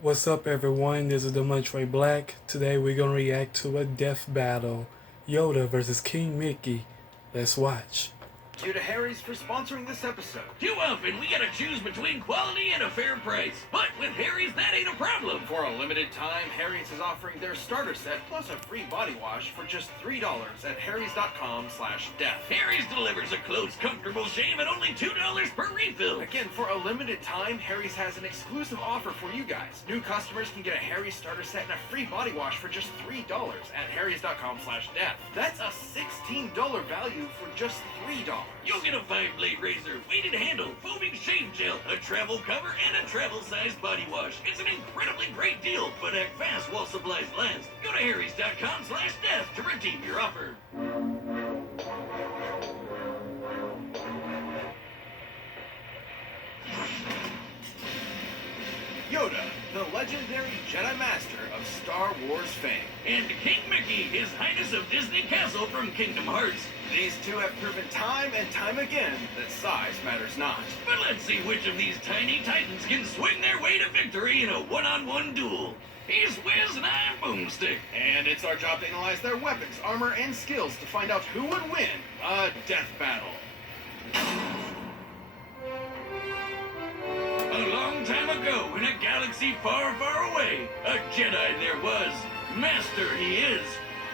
What's up, everyone? This is the Demontre Black. Today we're gonna react to a death battle: Yoda versus King Mickey. Let's watch. You to Harry's for sponsoring this episode. Too often, we gotta choose between quality and a fair price. But with Harry's, that ain't a problem. For a limited time, Harry's is offering their starter set plus a free body wash for just $3 at harrys.com/death. Harry's delivers a close, comfortable shave at only $2 per refill. Again, for a limited time, Harry's has an exclusive offer for you guys. New customers can get a Harry's starter set and a free body wash for just $3 at harrys.com/death. That's a $16 value for just $3. You'll get a 5-blade razor, weighted handle, foaming shave gel, a travel cover, and a travel-sized body wash. It's an incredibly great deal, but act fast while supplies last. Go to harrys.com/death to redeem your offer. Yoda, the legendary Jedi Master of Star Wars fame. And King Mickey, His Highness of Disney Castle from Kingdom Hearts. These two have proven time and time again that size matters not. But let's see which of these tiny titans can swing their way to victory in a one-on-one duel. He's Wiz and I'm Boomstick. And it's our job to analyze their weapons, armor, and skills to find out who would win a death battle. A long time ago, in a galaxy far, far away, a Jedi there was. Master he is.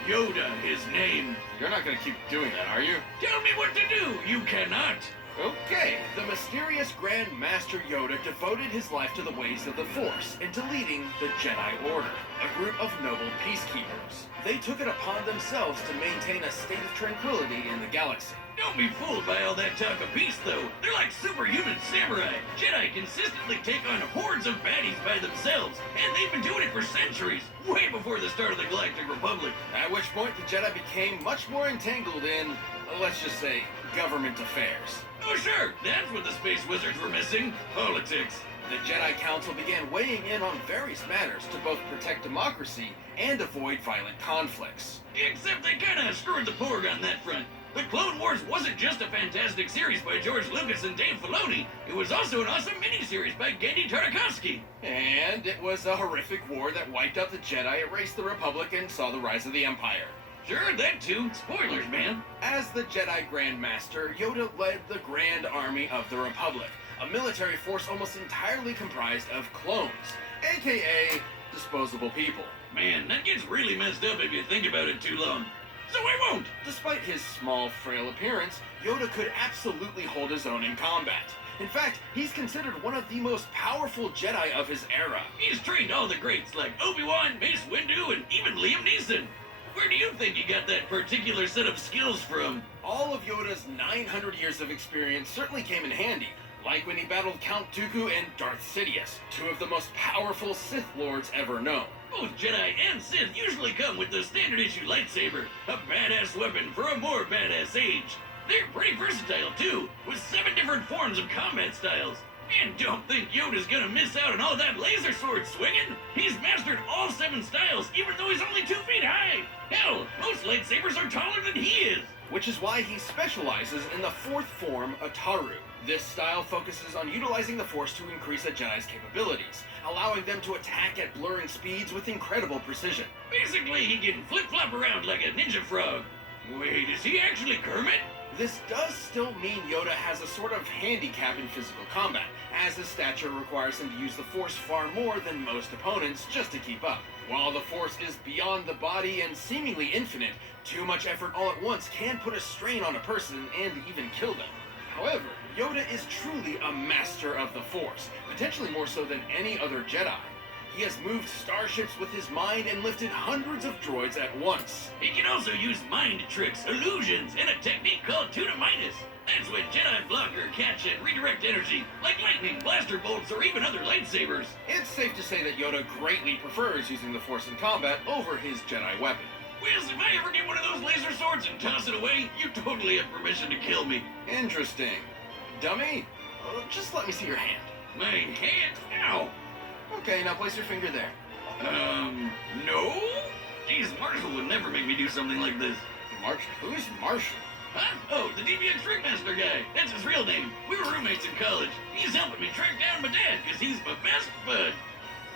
Yoda his name. You're not gonna keep doing that, are you? Tell me what to do. You cannot. Okay, the mysterious Grand Master Yoda devoted his life to the ways of the Force and to leading the Jedi Order, a group of noble peacekeepers. They took it upon themselves to maintain a state of tranquility in the galaxy. Don't be fooled by all that talk of peace, though. They're like superhuman samurai. Jedi consistently take on hordes of baddies by themselves, and they've been doing it for centuries, way before the start of the Galactic Republic. At which point the Jedi became much more entangled in, let's just say, government affairs. Oh, sure, that's what the Space Wizards were missing. Politics. The Jedi Council began weighing in on various matters to both protect democracy and avoid violent conflicts. Except they kinda screwed the porg on that front. The Clone Wars wasn't just a fantastic series by George Lucas and Dave Filoni. It was also an awesome miniseries by Genndy Tartakovsky. And it was a horrific war that wiped out the Jedi, erased the Republic, and saw the rise of the Empire. Sure, that too. Spoilers, man. As the Jedi Grand Master, Yoda led the Grand Army of the Republic, a military force almost entirely comprised of clones, aka disposable people. Man, that gets really messed up if you think about it too long. So I won't! Despite his small, frail appearance, Yoda could absolutely hold his own in combat. In fact, he's considered one of the most powerful Jedi of his era. He's trained all the greats like Obi-Wan, Mace Windu, and even Liam Neeson. Where do you think he got that particular set of skills from? All of Yoda's 900 years of experience certainly came in handy, like when he battled Count Dooku and Darth Sidious, two of the most powerful Sith Lords ever known. Both Jedi and Sith usually come with the standard issue lightsaber, a badass weapon for a more badass age. They're pretty versatile too, with 7 different forms of combat styles. And don't think Yoda's gonna miss out on all that laser sword swinging. He's mastered all 7 styles, even though he's only 2 feet high. Hell, most lightsabers are taller than he is. Which is why he specializes in the 4th form, Ataru. This style focuses on utilizing the Force to increase a Jedi's capabilities, allowing them to attack at blurring speeds with incredible precision. Basically, he can flip-flop around like a ninja frog. Wait, is he actually Kermit? This does still mean Yoda has a sort of handicap in physical combat, as his stature requires him to use the Force far more than most opponents just to keep up. While the Force is beyond the body and seemingly infinite, too much effort all at once can put a strain on a person and even kill them. However, Yoda is truly a master of the Force, potentially more so than any other Jedi. He has moved starships with his mind and lifted hundreds of droids at once. He can also use mind tricks, illusions, and a technique called Tuna Minus. That's when Jedi block or catch and redirect energy, like lightning, blaster bolts, or even other lightsabers. It's safe to say that Yoda greatly prefers using the Force in combat over his Jedi weapon. Wiz, if I ever get one of those laser swords and toss it away, you totally have permission to kill me. Interesting. Dummy, just let me see your hand. My hand? Ow! Okay, now place your finger there. No? Geez, Marshall would never make me do something like this. Marshall? Who's Marshall? Huh? Oh, the DBX Ringmaster guy. That's his real name. We were roommates in college. He's helping me track down my dad, because he's my best bud.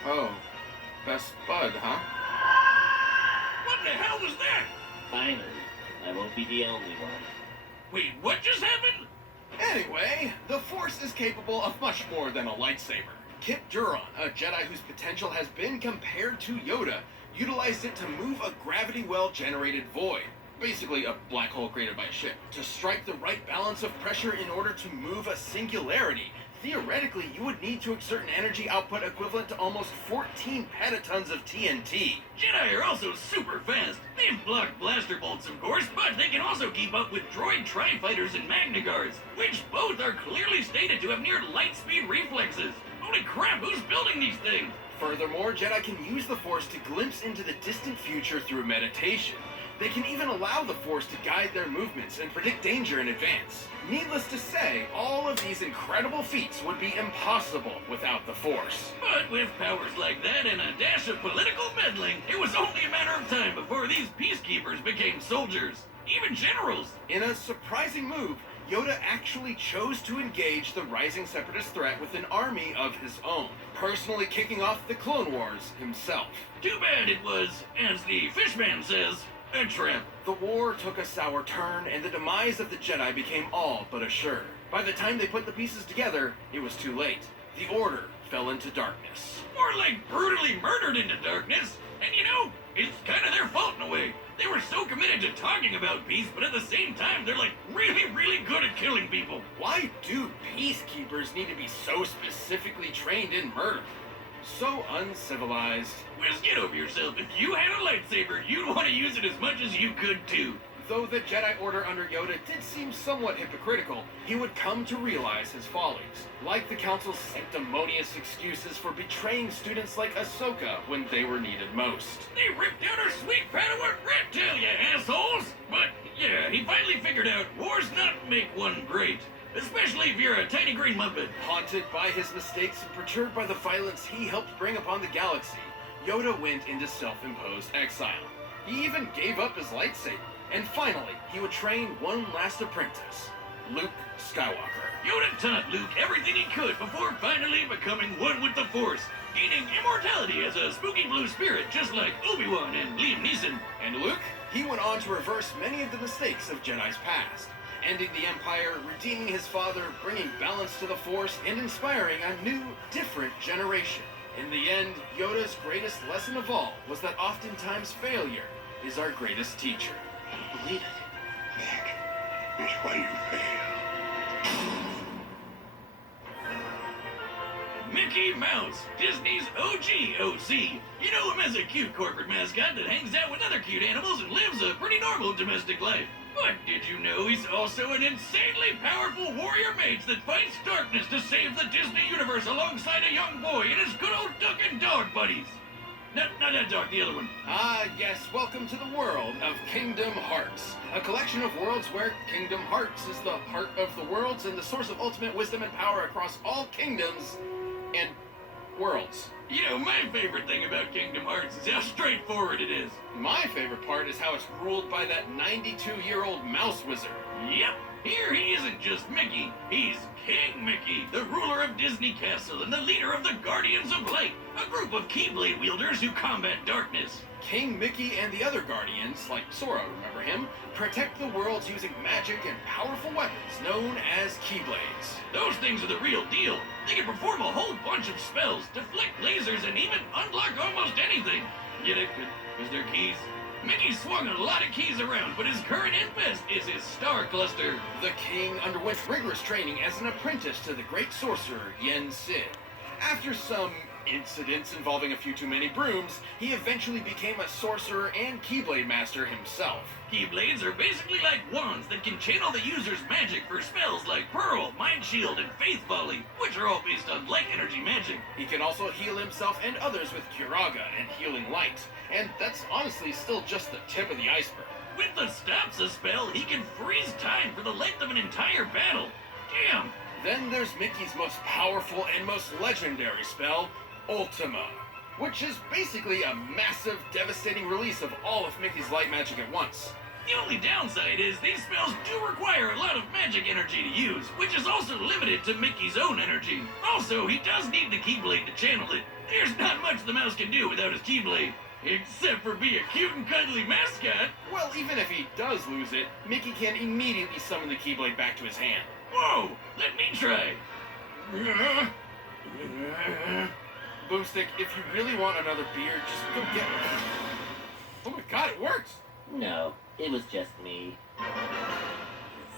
Oh, best bud, huh? What the hell was that? Finally, I won't be the only one. Wait, what just happened? Anyway, the Force is capable of much more than a lightsaber. Kip Duron, a Jedi whose potential has been compared to Yoda, utilized it to move a gravity well-generated void, basically a black hole created by a ship, to strike the right balance of pressure in order to move a singularity. Theoretically, you would need to exert an energy output equivalent to almost 14 petatons of TNT. Jedi are also super fast. They've blocked blaster bolts, of course, but they can also keep up with droid tri-fighters and Magna Guards, which both are clearly stated to have near light speed reflexes. Holy crap, who's building these things? Furthermore, Jedi can use the Force to glimpse into the distant future through meditation. They can even allow the Force to guide their movements and predict danger in advance. Needless to say, all of these incredible feats would be impossible without the Force. But with powers like that and a dash of political meddling, it was only a matter of time before these peacekeepers became soldiers, even generals. In a surprising move, Yoda actually chose to engage the rising separatist threat with an army of his own, personally kicking off the Clone Wars himself. Too bad it was, as the fishman says, a trap. The war took a sour turn, and the demise of the Jedi became all but assured. By the time they put the pieces together, it was too late. The Order fell into darkness. More like brutally murdered into darkness. And you know, it's kind of their fault in a way. They were so committed to talking about peace, but at the same time, they're like really, really good at killing people. Why do peacekeepers need to be so specifically trained in murder? So uncivilized. Wiz, get over yourself. If you had a lightsaber, you'd want to use it as much as you could too. Though the Jedi Order under Yoda did seem somewhat hypocritical, he would come to realize his follies, like the Council's sanctimonious excuses for betraying students like Ahsoka when they were needed most. They ripped out her sweet Padawan rat tail, you assholes! But yeah, he finally figured out war's not make one great. Especially if you're a tiny green muppet. Haunted by his mistakes and perturbed by the violence he helped bring upon the galaxy, Yoda went into self-imposed exile. He even gave up his lightsaber. And finally, he would train one last apprentice, Luke Skywalker. Yoda taught Luke everything he could before finally becoming one with the Force, gaining immortality as a spooky blue spirit just like Obi-Wan and Liam Neeson. And Luke, he went on to reverse many of the mistakes of Jedi's past, ending the Empire, redeeming his father, bringing balance to the Force, and inspiring a new, different generation. In the end, Yoda's greatest lesson of all was that oftentimes failure is our greatest teacher. I don't believe it. That is why you fail. Mickey Mouse, Disney's OG OC. You know him as a cute corporate mascot that hangs out with other cute animals and lives a pretty normal domestic life. But did you know he's also an insanely powerful warrior mage that fights darkness to save the Disney universe alongside a young boy and his good old duck and dog buddies? Not that dog, the other one. Ah, yes, welcome to the world of Kingdom Hearts. A collection of worlds where Kingdom Hearts is the heart of the worlds and the source of ultimate wisdom and power across all kingdoms and worlds. You know, my favorite thing about Kingdom Hearts is how straightforward it is. My favorite part is how it's ruled by that 92-year-old mouse wizard. Yep, here he isn't just Mickey, he's King Mickey, the ruler of Disney Castle and the leader of the Guardians of Light, a group of Keyblade wielders who combat darkness. King Mickey and the other Guardians, like Sora, remember him, protect the worlds using magic and powerful weapons known as Keyblades. Those things are the real deal. They can perform a whole bunch of spells, deflect lasers, and even unlock almost anything. Get it? Is there keys? Mickey swung a lot of keys around, but his current infest is his star cluster. The king underwent rigorous training as an apprentice to the great sorcerer Yen Sid. After some incidents involving a few too many brooms, he eventually became a sorcerer and Keyblade master himself. Keyblades are basically like wands that can channel the user's magic for spells like Pearl, Mind Shield, and Faith Volley, which are all based on light energy magic. He can also heal himself and others with Curaga and Healing Light, and that's honestly still just the tip of the iceberg. With the Stopsa spell, he can freeze time for the length of an entire battle. Damn! Then there's Mickey's most powerful and most legendary spell, Ultima, which is basically a massive, devastating release of all of Mickey's light magic at once. The only downside is these spells do require a lot of magic energy to use, which is also limited to Mickey's own energy. Also, he does need the Keyblade to channel it, There's not much the mouse can do without his Keyblade, except for be a cute and cuddly mascot. Well, even if he does lose it, Mickey can immediately summon the Keyblade back to his hand. Whoa, let me try. Boomstick, if you really want another beer, just go get one. Oh my god, it works! No, it was just me.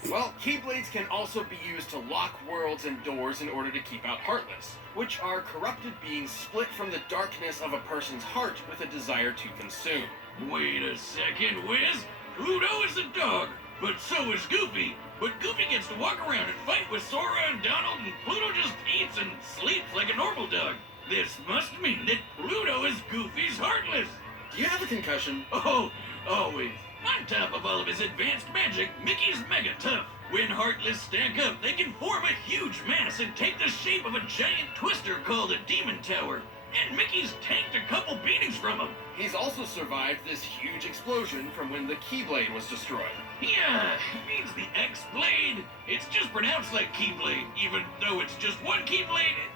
Well, Keyblades can also be used to lock worlds and doors in order to keep out Heartless, which are corrupted beings split from the darkness of a person's heart with a desire to consume. Wait a second, Wiz. Pluto is a dog, but so is Goofy. But Goofy gets to walk around and fight with Sora and Donald, and Pluto just eats and sleeps like a normal dog. This must mean that Pluto is Goofy's Heartless. Do you have a concussion? Oh, always. On top of all of his advanced magic, Mickey's mega tough. When Heartless stack up, they can form a huge mass and take the shape of a giant twister called a Demon Tower. And Mickey's tanked a couple beatings from him. He's also survived this huge explosion from when the Keyblade was destroyed. Yeah, it means the X-Blade. It's just pronounced like Keyblade, even though it's just one Keyblade.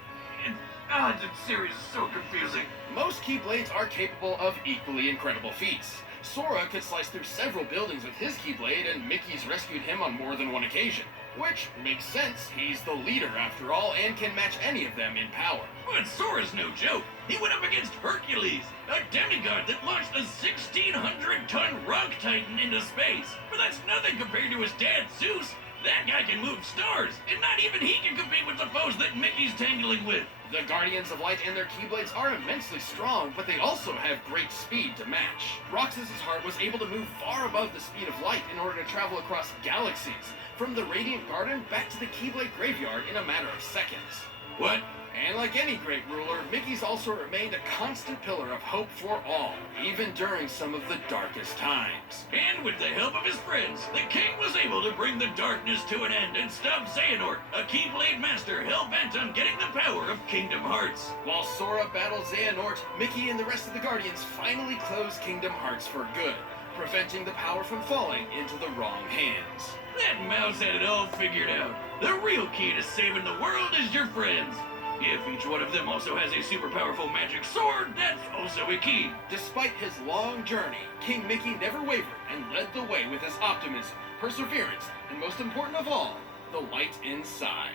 The series is so confusing. Most Keyblades are capable of equally incredible feats. Sora could slice through several buildings with his Keyblade, and Mickey's rescued him on more than one occasion. Which makes sense, he's the leader after all, and can match any of them in power. But Sora's no joke. He went up against Hercules, a demigod that launched a 1,600-ton rock titan into space. But that's nothing compared to his dad, Zeus. That guy can move stars, and not even he can compete with the foes that Mickey's tangling with. The Guardians of Light and their Keyblades are immensely strong, but they also have great speed to match. Roxas's heart was able to move far above the speed of light in order to travel across galaxies, from the Radiant Garden back to the Keyblade Graveyard in a matter of seconds. What? And like any great ruler, Mickey's also remained a constant pillar of hope for all, even during some of the darkest times. And with the help of his friends, the king was able to bring the darkness to an end and stop Xehanort, a Keyblade master hell-bent on getting the power of Kingdom Hearts. While Sora battled Xehanort, Mickey and the rest of the Guardians finally closed Kingdom Hearts for good, preventing the power from falling into the wrong hands. That mouse had it all figured out. The real key to saving the world is your friends. If each one of them also has a super powerful magic sword, that's also a key. Despite his long journey, King Mickey never wavered and led the way with his optimism, perseverance, and most important of all, the light inside.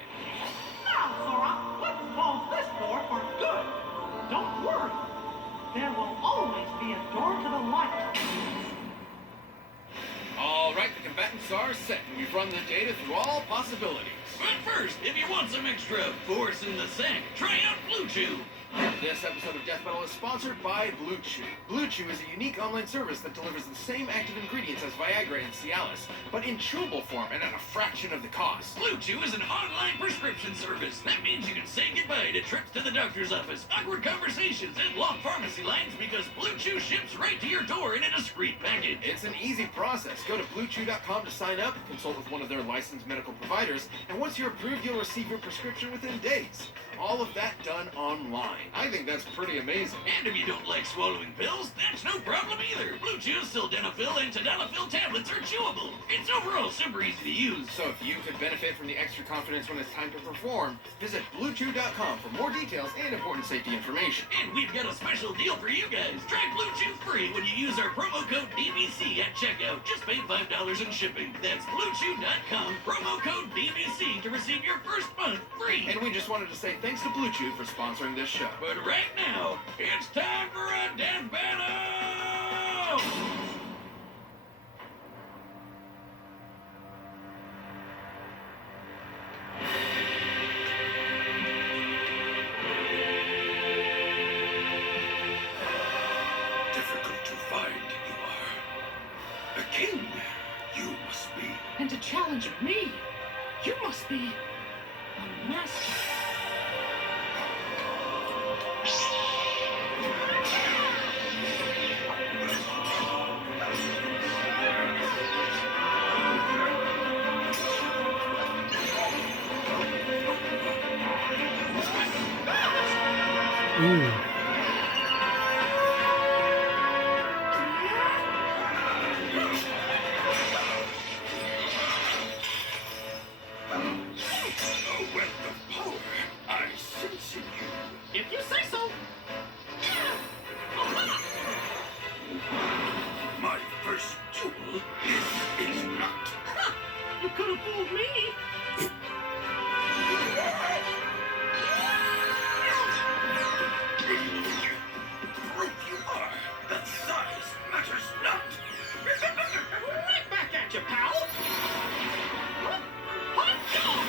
Now, Sora, let's close this door for good. Don't worry. There will always be a door to the light. All right, the combatants are set, and we've run the data through all possibilities. But first, if you want some extra force in the sack, try out Blue Chew. This episode of Death Battle is sponsored by Blue Chew. Blue Chew is a unique online service that delivers the same active ingredients as Viagra and Cialis, but in chewable form and at a fraction of the cost. Blue Chew is an online prescription service. That means you can say goodbye to trips to the doctor's office, awkward conversations, and long pharmacy lines because Blue Chew ships right to your door in a discreet package. It's an easy process. Go to BlueChew.com to sign up, consult with one of their licensed medical providers, and once you're approved, you'll receive your prescription within days. All of that done online. I think that's pretty amazing. And if you don't like swallowing pills, that's no problem either. Blue Chew's sildenafil and tadalafil tablets are chewable. It's overall super easy to use. So if you could benefit from the extra confidence when it's time to perform, visit BlueChew.com for more details and important safety information. And we've got a special deal for you guys. Try Blue Chew free when you use our promo code DBC at checkout. Just pay $5 in shipping. That's BlueChew.com, promo code DBC to receive your first month free. And we just wanted to say thanks to Blue Chew for sponsoring this show. But right now, it's time for a death battle! Difficult to find you are. A king, you must be. And to challenge me, you must be a master. Ooh. A wealth of power I sense in you. If you say so. could have fooled me. Brute you are! That size matters not! Right back at you, pal. Hot dog!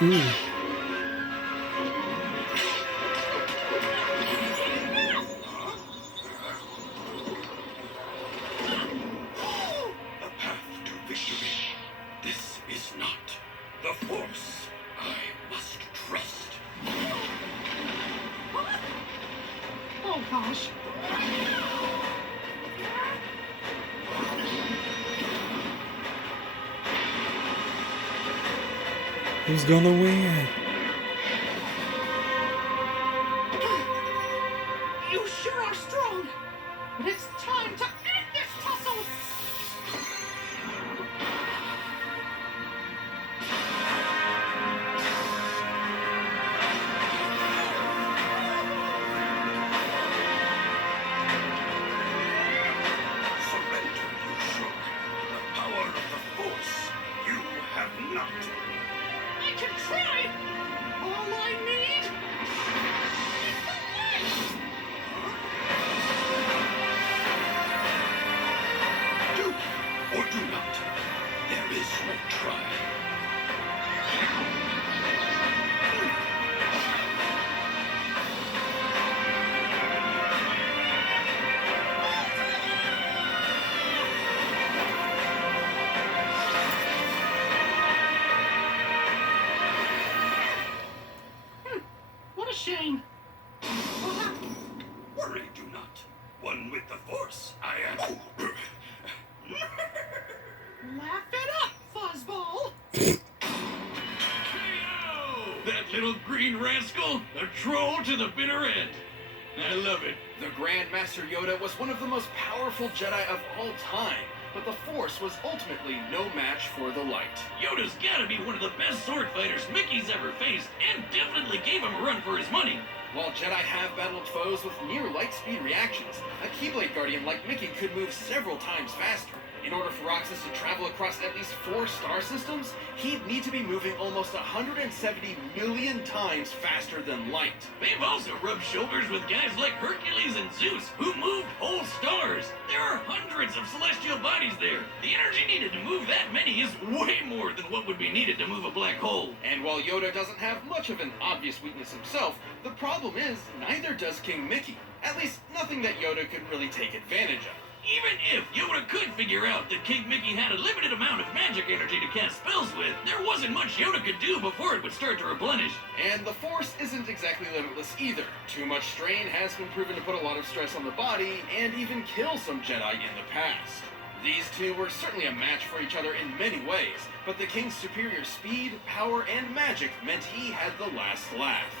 The path to victory. This is not the Force I must trust. Oh gosh. Who's gonna win? You sure are strong. But it's time to end this tussle. Surrender, you shook. The power of the Force you have not. I can try. All I need is the light. Do or do not. There is no try. What a shame. Worry do not. One with the Force, I am. Laugh it up, fuzzball. That little green rascal, a troll to the bitter end. I love it. The Grand Master Yoda was one of the most powerful Jedi of all time, but the Force was ultimately no match for the light. Yoda's gotta be one of the best sword fighters Mickey's ever faced, and definitely gave him a run for his money. While Jedi have battled foes with near light speed reactions, a Keyblade Guardian like Mickey could move several times faster. In order for Roxas to travel across at least 4 star systems, he'd need to be moving almost 170 million times faster than light. They've also rubbed shoulders with guys like Hercules and Zeus, who moved whole stars. There are hundreds of celestial bodies there. The energy needed to move that many is way more than what would be needed to move a black hole. And while Yoda doesn't have much of an obvious weakness himself, the problem is neither does King Mickey. At least nothing that Yoda could really take advantage of. Even if Yoda could figure out that King Mickey had a limited amount of magic energy to cast spells with, there wasn't much Yoda could do before it would start to replenish. And the Force isn't exactly limitless either. Too much strain has been proven to put a lot of stress on the body and even kill some Jedi in the past. These two were certainly a match for each other in many ways, but the King's superior speed, power, and magic meant he had the last laugh.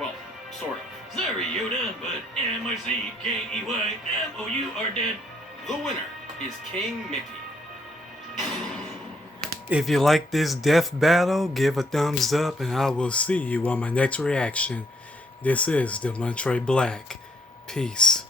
Well, sort of. Sorry, Yoda, but M-I-C-K-E-Y-M-O-U are dead. The winner is King Mickey. If you like this death battle, give a thumbs up and I will see you on my next reaction. This is the Montre Black. Peace.